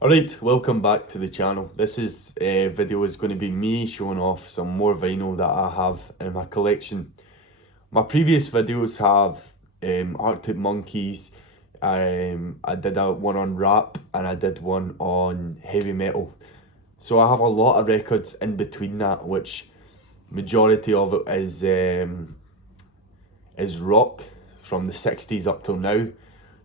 Alright, welcome back to the channel. This video is going to be me showing off some more vinyl that I have in my collection. My previous videos have Arctic Monkeys, I did one on rap and I did one on heavy metal. So I have a lot of records in between that, which majority of it is rock from the 60s up till now.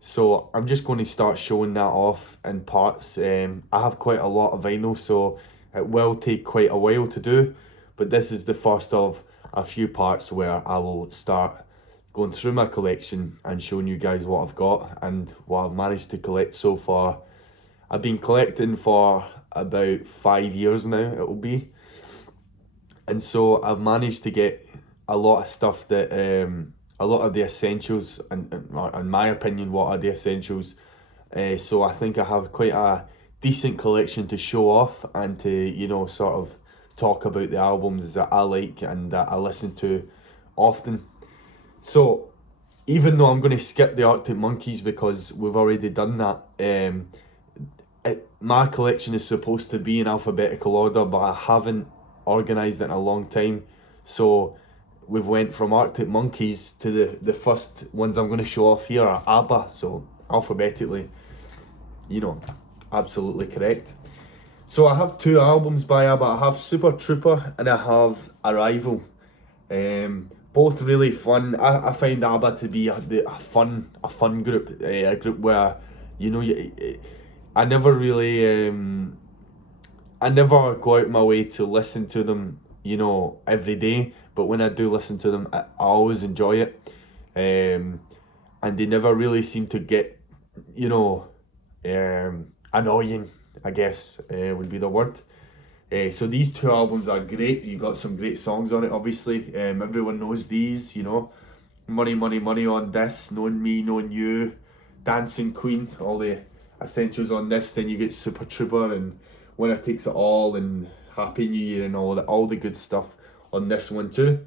So I'm just going to start showing that off in parts. I have quite a lot of vinyl, so it will take quite a while to do, but this is the first of a few parts where I will start going through my collection and showing you guys what I've got and what I've managed to collect so far. I've been collecting for about 5 years now, it will be. And so I've managed to get a lot of stuff that a lot of the essentials, and in my opinion, what are the essentials. So I think I have quite a decent collection to show off and to, you know, sort of talk about the albums that I like and that I listen to often. So even though I'm going to skip the Arctic Monkeys because we've already done that, my collection is supposed to be in alphabetical order, but I haven't organised it in a long time. So we've went from Arctic Monkeys to the first ones I'm going to show off here are ABBA, so alphabetically, you know, absolutely correct. So I have two albums by ABBA. I have Super Trooper and I have Arrival. Both really fun. I find ABBA to be a fun group, a group where, you know, I never really, I never go out my way to listen to them, you know, every day, but when I do listen to them, I always enjoy it. And they never really seem to get, you know, annoying, I guess, would be the word. So these two albums are great. You got some great songs on it, obviously. Everyone knows these, you know. Money, Money, Money on this, Knowing Me, Knowing You, Dancing Queen, all the essentials on this. Then you get Super Trooper and Winner Takes It All and Happy New Year and all the good stuff on this one too.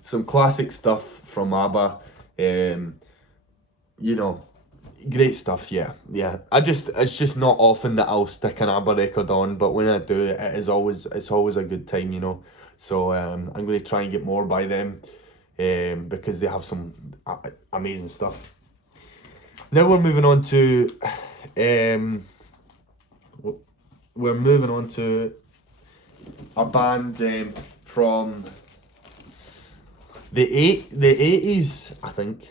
Some classic stuff from ABBA, you know, great stuff. Yeah. It's just not often that I'll stick an ABBA record on, but when I do, it's always a good time, you know. So I'm going to try and get more by them, because they have some amazing stuff. Now we're moving on to a band from the 80s, I think.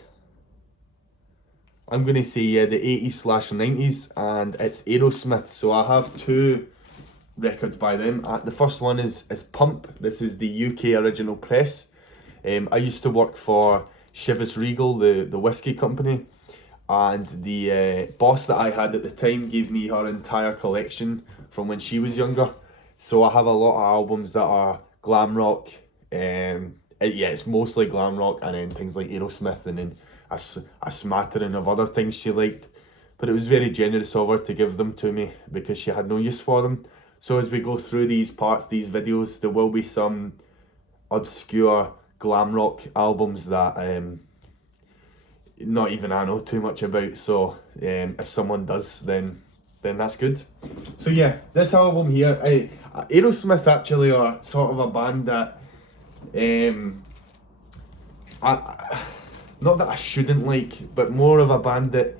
I'm gonna say, yeah, the 80s/90s, and it's Aerosmith. So I have two records by them. The first one is Pump. This is the UK original press. I used to work for Chivas Regal, the whiskey company, and the boss that I had at the time gave me her entire collection from when she was younger. So I have a lot of albums that are glam rock. It's mostly glam rock, and then things like Aerosmith, and then a smattering of other things she liked. But it was very generous of her to give them to me because she had no use for them. So as we go through these parts, these videos, there will be some obscure glam rock albums that not even I know too much about. So if someone does, then that's good. So yeah, this album here, Aerosmith actually are sort of a band that not that I shouldn't like, but more of a band that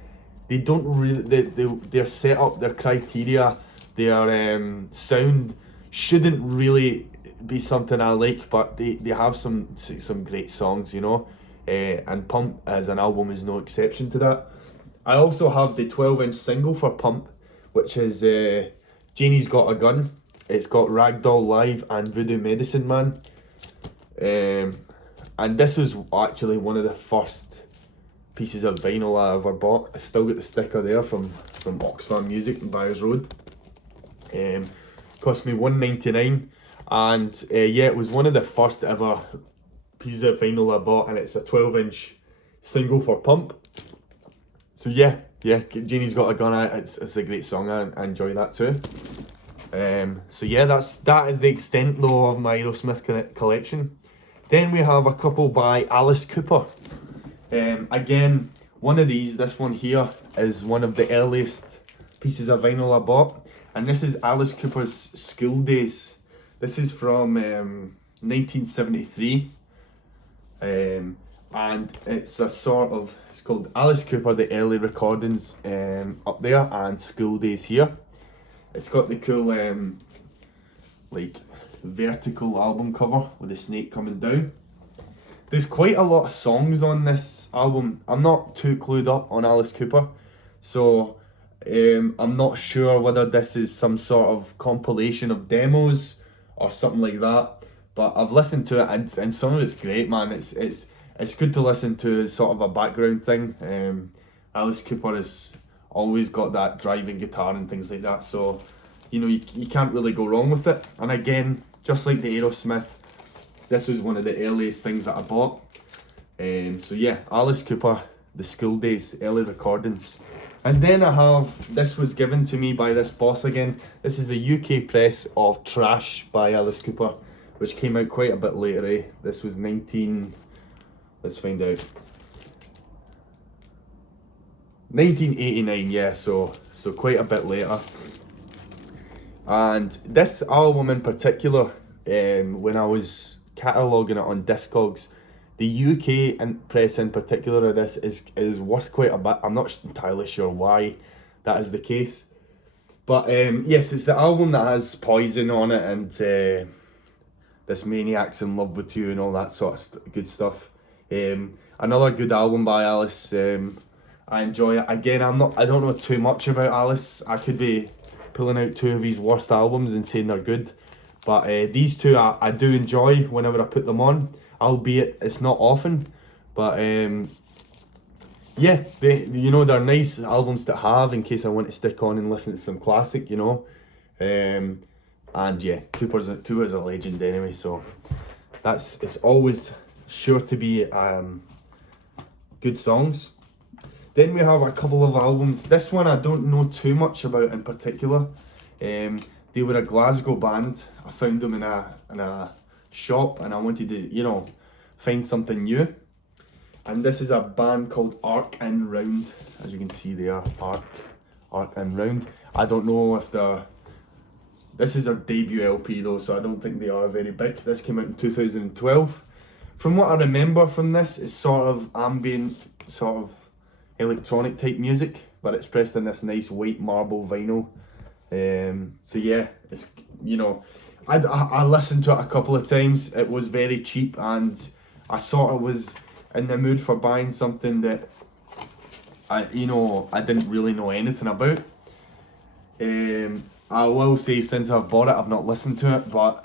they don't really, their setup, their criteria, their sound shouldn't really be something I like, but they have some great songs, you know. And Pump as an album is no exception to that. I also have the 12-inch single for Pump, which is Janie's Got a Gun. It's got Ragdoll Live and Voodoo Medicine Man. And this was actually one of the first pieces of vinyl I ever bought. I still got the sticker there from Oxfam Music in Byers Road. Cost me $1.99, and yeah, it was one of the first ever pieces of vinyl I bought, and it's a 12-inch single for Pump. So yeah, Janie's Got a Gun. It's a great song. I enjoy that too. So yeah, that is the extent though of my Aerosmith collection. Then we have a couple by Alice Cooper. Again, one of these, this one here, is one of the earliest pieces of vinyl I bought, and this is Alice Cooper's School Days. This is from 1973, and it's it's called Alice Cooper, the early recordings up there, and School Days here. It's got the cool like vertical album cover with the snake coming down. There's quite a lot of songs on this album. I'm not too clued up on Alice Cooper, so I'm not sure whether this is some sort of compilation of demos or something like that. But I've listened to it, and some of it's great, man. It's good to listen to as sort of a background thing. Alice Cooper has always got that driving guitar and things like that, so you can't really go wrong with it. And again, just like the Aerosmith, this was one of the earliest things that I bought. So yeah, Alice Cooper, the School Days, early recordings. And then I have, this was given to me by this boss again. This is the UK press of Trash by Alice Cooper, which came out quite a bit later, eh? This was let's find out. 1989, yeah, so quite a bit later. And this album in particular, when I was cataloguing it on Discogs, the UK press in particular of this is worth quite a bit. I'm not entirely sure why that is the case. But yes, it's the album that has Poison on it, and This Maniac's in Love With You and all that sort of good stuff. Another good album by Alice. I enjoy it. Again, I don't know too much about Alice. I could be pulling out two of his worst albums and saying they're good. But these two I do enjoy whenever I put them on, albeit it's not often. But yeah, they're nice albums to have in case I want to stick on and listen to some classic, And yeah, Cooper's a legend anyway, so it's always sure to be good songs. Then we have a couple of albums. This one I don't know too much about in particular. They were a Glasgow band. I found them in a shop, and I wanted to, find something new. And this is a band called Arc and Round. As you can see there, Arc and Round. I don't know if this is their debut LP though, so I don't think they are very big. This came out in 2012. From what I remember from this, it's sort of ambient, sort of electronic type music, but it's pressed in this nice white marble vinyl. So yeah, it's I listened to it a couple of times. It was very cheap, and I sort of was in the mood for buying something that I didn't really know anything about. I will say, since I've bought it, I've not listened to it, but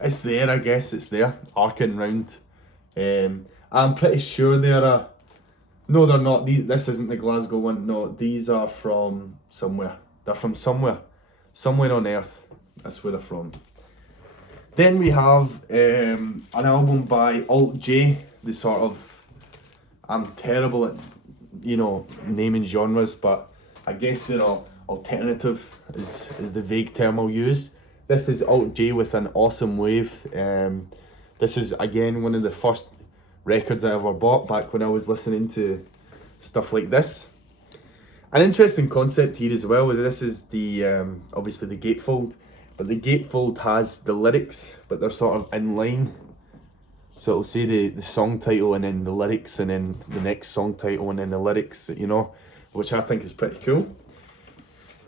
it's there. I guess it's there. Arc and Round. I'm pretty sure no, they're not. This isn't the Glasgow one. No, these are from somewhere. They're from somewhere on earth. That's where they're from. Then we have an album by Alt J. The sort of, I'm terrible at naming genres, but I guess they're all alternative is the vague term I'll use. This is Alt J with An Awesome Wave. This is again one of the first records I ever bought back when I was listening to stuff like this. An interesting concept here as well is this is the obviously the gatefold, but the gatefold has the lyrics, but they're sort of in line. So it'll say the song title and then the lyrics, and then the next song title and then the lyrics, which I think is pretty cool.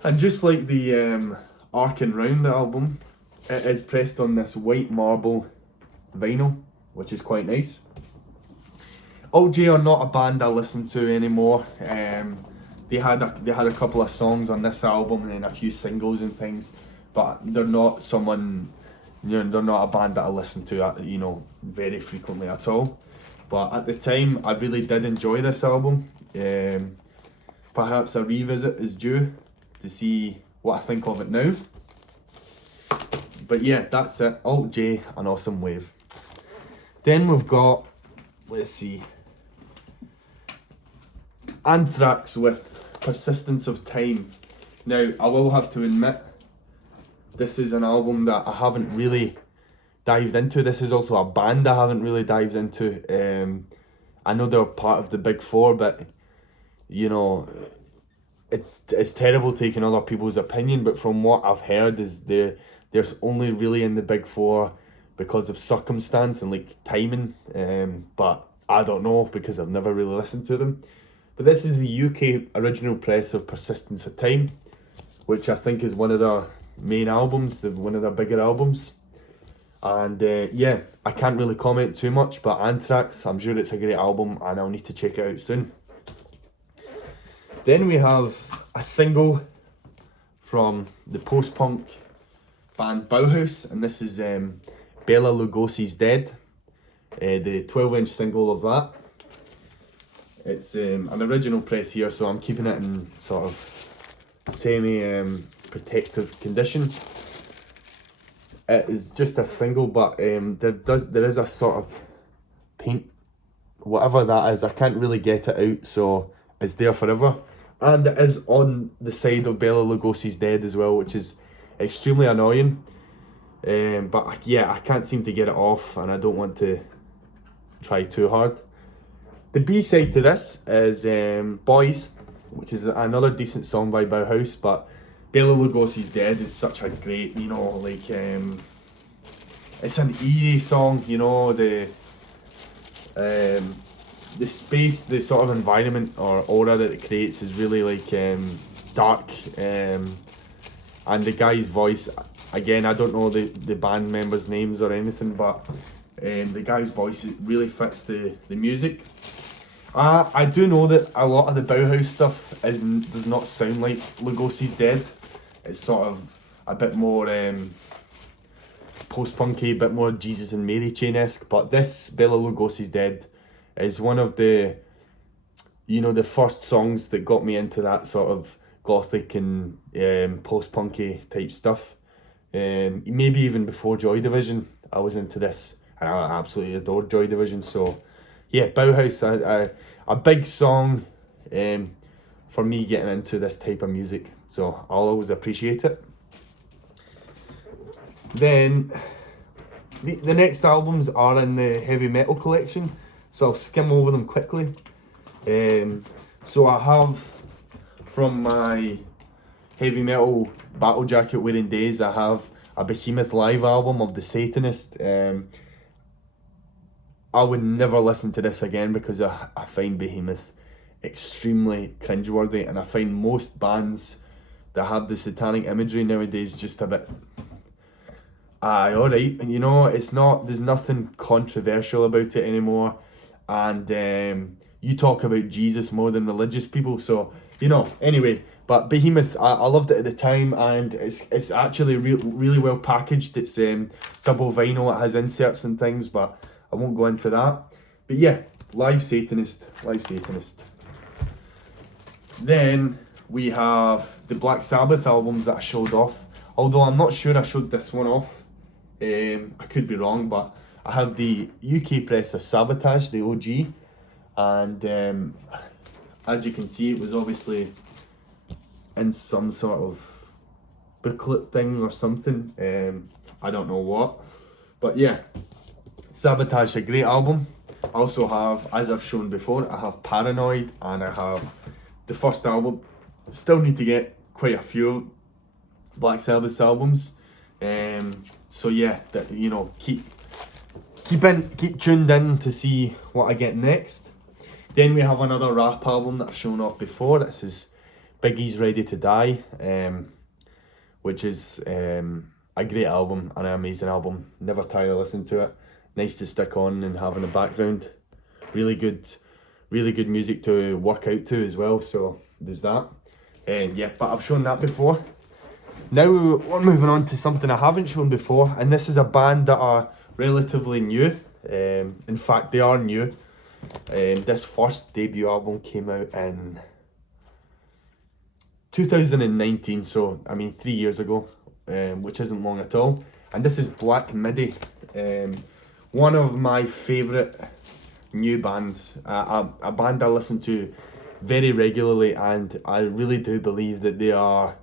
And just like the Arc and Round album, it is pressed on this white marble vinyl, which is quite nice. Alt J are not a band I listen to anymore. They had a couple of songs on this album and then a few singles and things, but they're not someone, they're not a band that I listen to very frequently at all. But at the time, I really did enjoy this album. Perhaps a revisit is due to see what I think of it now. But yeah, that's it. Alt J, An Awesome Wave. Then we've got, let's see, Anthrax with Persistence of Time. Now, I will have to admit, this is an album that I haven't really dived into. This is also a band I haven't really dived into. I know they're part of the Big Four, but it's terrible taking other people's opinion, but from what I've heard is there's only really in the big four because of circumstance and like timing. But I don't know because I've never really listened to them. But this is the UK original press of Persistence of Time, which I think is one of their main albums, one of their bigger albums. And yeah, I can't really comment too much, but Anthrax, I'm sure it's a great album and I'll need to check it out soon. Then we have a single from the post-punk band Bauhaus, and this is Bela Lugosi's Dead, the 12-inch single of that. It's an original press here, so I'm keeping it in sort of semi-protective condition. It is just a single, but there is a sort of paint, whatever that is, I can't really get it out, so it's there forever. And it is on the side of Bela Lugosi's Dead as well, which is extremely annoying. But yeah, I can't seem to get it off, and I don't want to try too hard. The B-side to this is Boys, which is another decent song by Bauhaus, but Bela Lugosi's Dead is such a great, you know, like, it's an eerie song, you know, the space, the sort of environment or aura that it creates is really like dark, and the guy's voice, again, I don't know the band members' names or anything, but the guy's voice, it really fits the music. I do know that a lot of the Bauhaus stuff does not sound like Lugosi's Dead. It's sort of a bit more post-punky, a bit more Jesus and Mary chain-esque, but this Bela Lugosi's Dead is one of the, you know, the first songs that got me into that sort of gothic and post-punky type stuff. Maybe even before Joy Division, I was into this, and I absolutely adored Joy Division. So yeah, Bauhaus, a big song for me getting into this type of music, so I'll always appreciate it. Then the next albums are in the heavy metal collection, so I'll skim over them quickly. So I have, from my heavy metal battle jacket wearing days, I have a Behemoth live album of The Satanist. I would never listen to this again because I find Behemoth extremely cringeworthy, and I find most bands that have the satanic imagery nowadays just a bit, alright, you know, there's nothing controversial about it anymore, and you talk about Jesus more than religious people, so, you know, anyway, but Behemoth, I loved it at the time, and it's actually really well packaged. It's double vinyl, it has inserts and things, but I won't go into that. But yeah, Live Satanist. Then we have the Black Sabbath albums that I showed off, although I'm not sure I showed this one off. I could be wrong, but I have the UK press of Sabotage, the OG, and as you can see, it was obviously in some sort of booklet thing or something. I don't know what, but yeah, Sabotage is a great album. I also have, as I've shown before, I have Paranoid, and I have the first album. Still need to get quite a few Black Sabbath albums. So yeah, you know, keep tuned in to see what I get next. Then we have another rap album that I've shown off before. This is Biggie's Ready to Die, which is a great album and an amazing album. Never tire of listening to it. Nice to stick on and have in the background. Really good music to work out to as well, so there's that. Yeah, but I've shown that before. Now we're moving on to something I haven't shown before, and this is a band that are relatively new. In fact, they are new. This first debut album came out in 2019, so I mean 3 years ago, which isn't long at all. And this is Black Midi, one of my favourite new bands, a band I listen to very regularly, and I really do believe that they are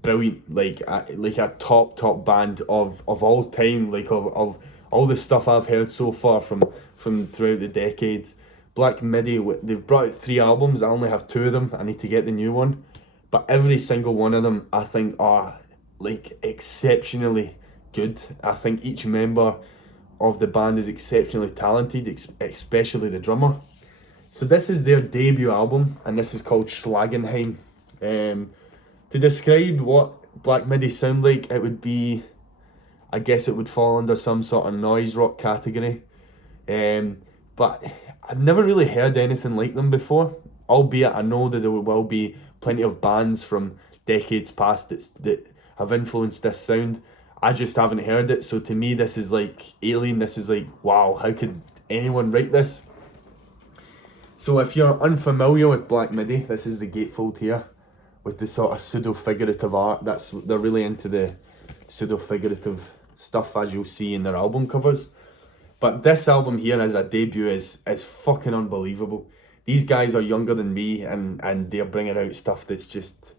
brilliant, like a top band of all time, like of all the stuff I've heard so far from throughout the decades. Black Midi, they've brought out 3 albums. I only have 2 of them. I need to get the new one. But every single one of them, I think, are like exceptionally good. I think each member of the band is exceptionally talented, especially the drummer. So this is their debut album, and this is called Schlagenheim. To describe what Black Midi sound like, it would be, I guess it would fall under some sort of noise rock category. But I've never really heard anything like them before, albeit I know that there will be plenty of bands from decades past that have influenced this sound. I just haven't heard it, so to me this is like alien. This is like, wow, how could anyone write this? So if you're unfamiliar with Black Midi, this is the gatefold here with the sort of pseudo-figurative art. They're really into the pseudo-figurative stuff, as you'll see in their album covers. But this album here as a debut is fucking unbelievable. These guys are younger than me, and they're bringing out stuff that's just...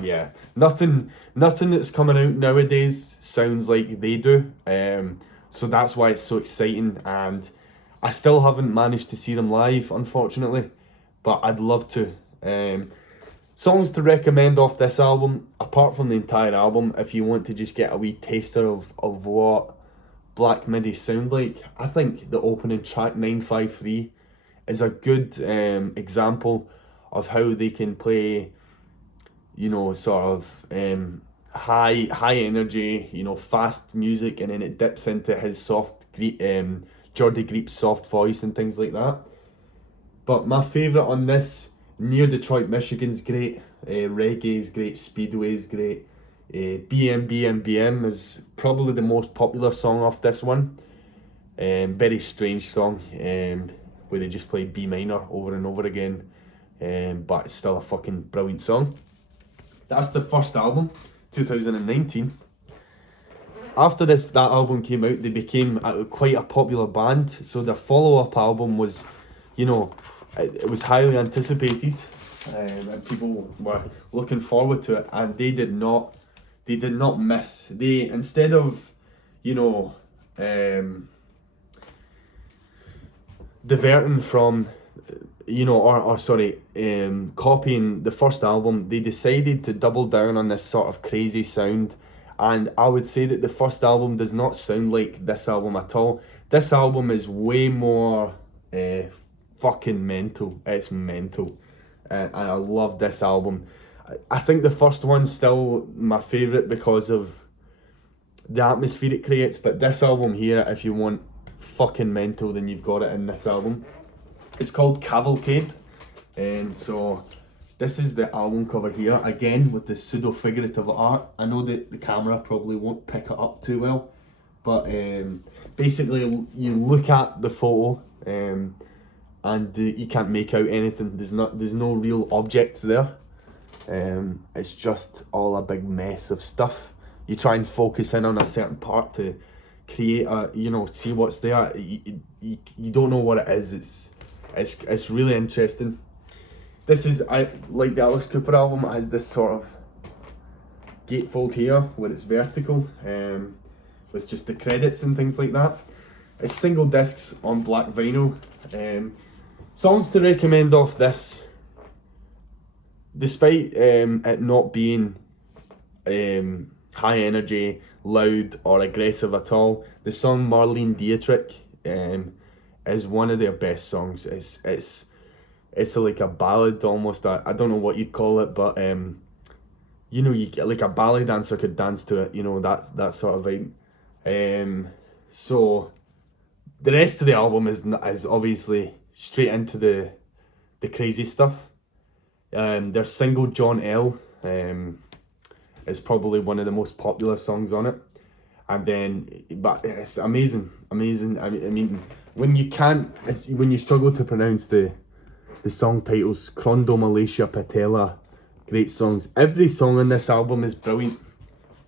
yeah, nothing that's coming out nowadays sounds like they do. So that's why it's so exciting, and I still haven't managed to see them live, unfortunately, but I'd love to. Songs to recommend off this album, apart from the entire album, if you want to just get a wee taster of what Black Midi sound like, I think the opening track 953 is a good example of how they can play, you know, sort of high energy, you know, fast music, and then it dips into his soft Jordy Greep's soft voice and things like that. But my favourite on this, Near Detroit, Michigan's great, Reggae's great, Speedway's great, BM is probably the most popular song off this one. Very strange song, where they just play B minor over and over again, but it's still a fucking brilliant song. That's the first album, 2019. After that album came out, they became quite a popular band. So their follow-up album was, you know, it was highly anticipated, and people were looking forward to it. And they did not miss. They, instead of, you know, diverting from, you know, copying the first album, they decided to double down on this sort of crazy sound. And I would say that the first album does not sound like this album at all. This album is way more fucking mental. It's mental. And I love this album. I think the first one's still my favourite because of the atmosphere it creates. But this album here, if you want fucking mental, then you've got it in this album. It's called Cavalcade. So this is the album cover here, again with the pseudo-figurative art. I know that the camera probably won't pick it up too well, but basically you look at the photo and you can't make out anything. There's no real objects there. It's just all a big mess of stuff. You try and focus in on a certain part to create a, you know, see what's there. You don't know what it is. It's really interesting. This is, like the Alice Cooper album, it has this sort of gatefold here where it's vertical, with just the credits and things like that. It's single discs on black vinyl. Songs to recommend off this, despite it not being high energy, loud or aggressive at all, the song Marlene Dietrich is one of their best songs. It's like a ballad almost. I don't know what you'd call it, but you know, you get like a ballet dancer could dance to it, you know, that sort of vibe. So the rest of the album is obviously straight into the crazy stuff. Their single John L is probably one of the most popular songs on it. And then, but it's amazing. I mean, when you struggle to pronounce the song titles, Krondo, Malaysia, Patella, great songs. Every song on this album is brilliant.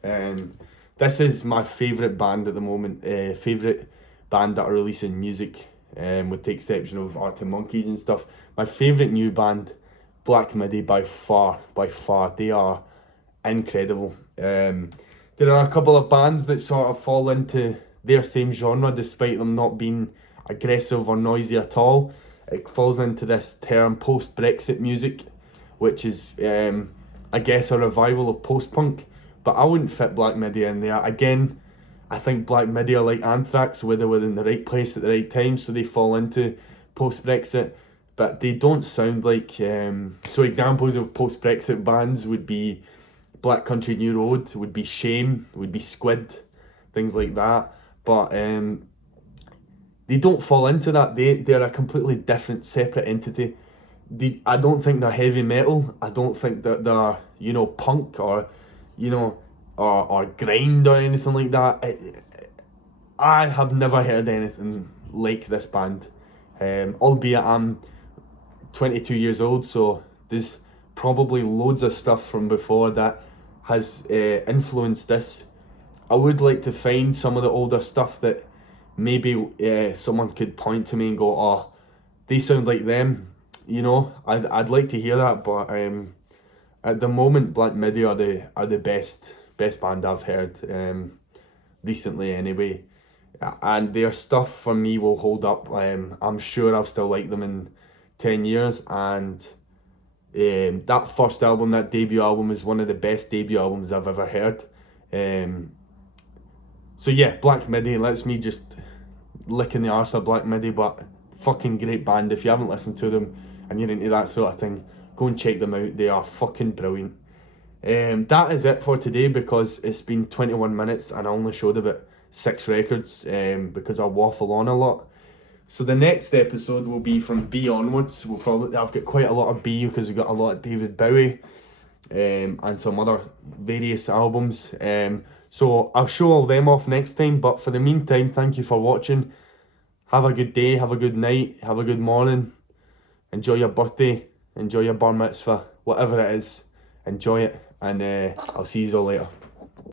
This is my favourite band at the moment, favourite band that are releasing music, with the exception of Arctic Monkeys and stuff. My favourite new band, Black Midi, by far. They are incredible. There are a couple of bands that sort of fall into their same genre, despite them not being aggressive or noisy at all. It falls into this term post-Brexit music, which is, I guess, a revival of post-punk. But I wouldn't fit Black Midi in there. Again, I think Black Midi are like Anthrax, where they were in the right place at the right time, so they fall into post-Brexit. But they don't sound like... so examples of post-Brexit bands would be Black Country New Road, would be Shame, would be Squid, things like that. But they don't fall into that. They're a completely different, separate entity. I don't think they're heavy metal. I don't think that they're, you know, punk or, you know, or grind or anything like that. I have never heard anything like this band. Albeit I'm 22 years old, so there's probably loads of stuff from before that has influenced this. I would like to find some of the older stuff that maybe someone could point to me and go, oh, they sound like them. You know, I'd like to hear that, but at the moment, Black Midi are the best band I've heard recently anyway, and their stuff for me will hold up. I'm sure I'll still like them in 10 years, and that first album, that debut album, is one of the best debut albums I've ever heard. So yeah, Black Midi, let's me just licking the arse of Black Midi, but fucking great band. If you haven't listened to them and you're into that sort of thing, go and check them out. They are fucking brilliant. That is it for today, because it's been 21 minutes and I only showed about 6 records because I waffle on a lot. So the next episode will be from B onwards. I've got quite a lot of B because we've got a lot of David Bowie and some other various albums. So I'll show all them off next time, but for the meantime, thank you for watching. Have a good day, have a good night, have a good morning. Enjoy your birthday, enjoy your bar mitzvah, whatever it is. Enjoy it, and I'll see you all later.